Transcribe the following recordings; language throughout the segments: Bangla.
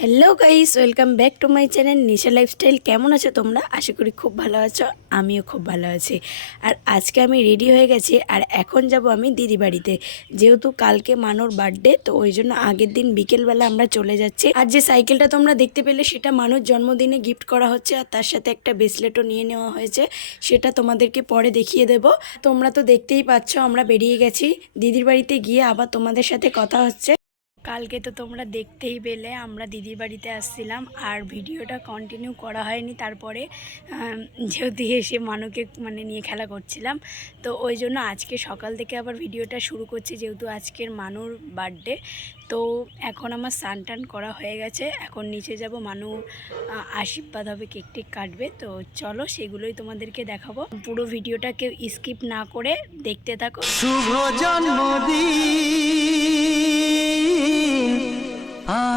Hello guys welcome back to my channel Nisha lifestyle কেমন আছো তোমরা? আশা করি খুব ভালো আছো, আমিও খুব ভালো আছি। আর আজকে আমি রেডি হয়ে গেছি, আর এখন যাব আমি দিদি বাড়িতে। যেহেতু কালকে মানুর বার্থডে তো ওই জন্য আগের দিন বিকেলবেলা আমরা চলে যাচ্ছি। আর যে সাইকেলটা তোমরা দেখতে পেলে, সেটা মানুষ জন্মদিনে গিফট করা হচ্ছে, আর তার সাথে একটা ব্রেসলেটও নিয়ে নেওয়া হয়েছে। সেটা তোমাদেরকে পরে দেখিয়ে দেব। তোমরা তো দেখতেই পাচ্ছ, আমরা বেরিয়ে গেছি। দিদির বাড়িতে গিয়ে আবার তোমাদের সাথে কথা হচ্ছে। কালকে তো তোমরা দেখতেই পেলে, আমরা দিদির বাড়িতে আসছিলাম আর ভিডিওটা কন্টিনিউ করা হয়নি। তারপরে যেহেতু এসে মানুকে মানে নিয়ে খেলা করছিলাম, তো ওই জন্য আজকে সকাল থেকে আবার ভিডিওটা শুরু করছি, যেহেতু আজকের মানুর বার্থডে তো এখন আমার স্নান করা হয়ে গেছে, এখন নিচে যাব, মানু আশীর্বাদ হবে, কেক টেক কাটবে। তো চলো সেগুলোই তোমাদেরকে দেখাবো। পুরো ভিডিওটা কেউ স্কিপ না করে দেখতে থাকো। শুভ জন্মদিন!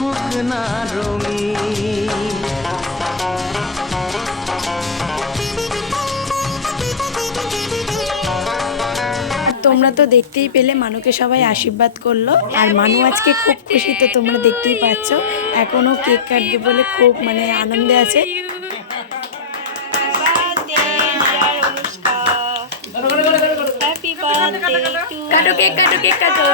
হোক না রঙিন তোমরা তো দেখতেই পেলে মানুকে সবাই আশীর্বাদ করল। আর মানু আজকে খুব খুশি তো তোমরা দেখতেই পাচ্ছ। এখনও কেক কাটবে বলে খুব মানে আনন্দে আছে। কাটো কেক কাটো কেক কাটো।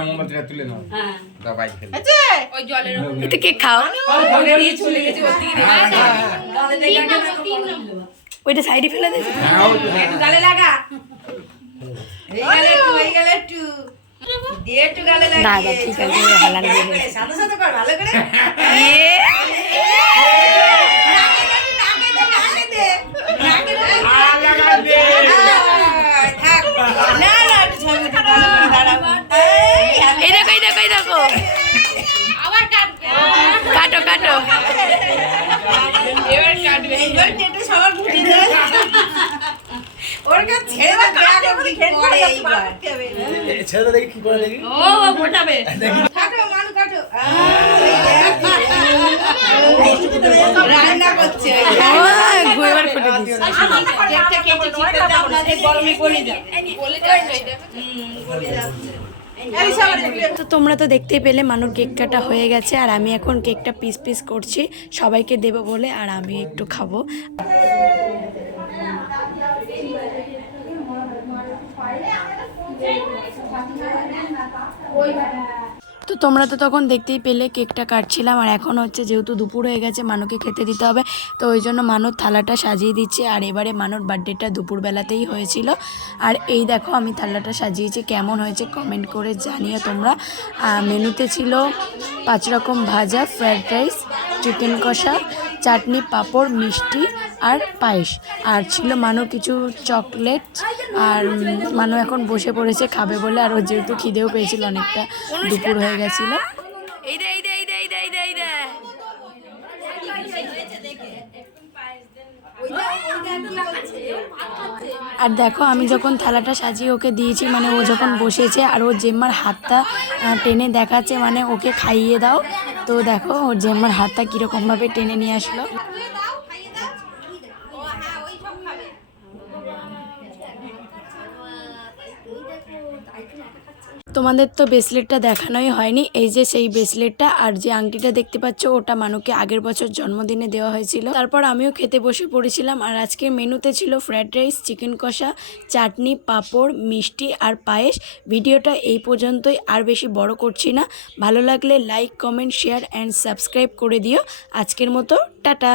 মোমবাতিটা তুলে নাও। দাবাই খেলে এটা কেক খাও? ওইটা সাইডে ফেলে গালে লাগা। দাদা ঠিক আছে ভালো করে ইয়ে, থাক না না একটু ছবি উঠে ভালো করে দাঁড়াও এই, আমি- এই দেখো। এই দেখো কাটো কাটো। এবার কাটবে। এবার কেটে সবার মুখে দেয় ওর কাছে ছেড়ে কাটে বলে পরে এইবার। ছেলেটা দেখি কি করে দেখি? কাটো মানু কাটো। রান্না করছে। যে। ও, গুয়েবার ফুটে দিয়েছে। কেকটা কেটে চিপে দাও। না এই গরমে গলে যাবে গলে এই সবার এগুলো তো তোমরা তো দেখতেই পেলে মানুষ কেক কাটা হয়ে গেছে, আর আমি এখন কেকটা পিস পিস করছি। সবাইকে দেবো বলে, আর আমি একটু খাব। তো তোমরা তো তখন দেখতেই পেলে কেকটা কাটছিলাম আর এখন হচ্ছে যেহেতু দুপুর হয়ে গেছে, মানুকে খেতে দিতে হবে। তো ওই জন্য মানুর থালাটা সাজিয়ে দিচ্ছে আর এবারে মানুর বার্থডেটা দুপুরবেলাতেই হয়েছিল। আর এই দেখো আমি থালাটা সাজিয়েছি, কেমন হয়েছে কমেন্ট করে জানিও তোমরা। মেনুতে ছিল পাঁচ রকম ভাজা ফ্রায়েড রাইস চিকেন কষা, চাটনি, পাঁপড়, মিষ্টি আর পায়েস। আর ছিল মানু কিছু চকলেট আর মানু এখন বসে পড়েছে খাবে বলে আর ও যেহেতু খিদেও পেয়েছিল অনেকটা দুপুর হয়ে গেছিল। আর দেখো আমি যখন থালাটা সাজিয়ে ওকে দিয়েছি মানে ও যখন বসেছে আর ও জেম্মার হাতটা টেনে দেখাচ্ছে মানে ওকে খাইয়ে দাও। তো দেখো ওর জেম্মার হাতটা কীরকমভাবে টেনে নিয়ে আসলো। তোমাদের তো ব্রেসলেটটা দেখানোই হয়নি। এই যে সেই ব্রেসলেটটা আর যে আংটিটা দেখতে পাচ্ছ, ওটা মানুকে আগের বছর জন্মদিনে দেওয়া হয়েছিল। তারপর আমিও খেতে বসে পড়েছিলাম আর আজকের মেনুতে ছিল ফ্রাইড রাইস চিকেন কষা, চাটনি, পাঁপড়, মিষ্টি আর পায়েস। ভিডিওটা এই পর্যন্তই, আর বেশি বড় করছি না। ভালো লাগলে like comment share and subscribe করে দিও। আজকের মতো, টাটা!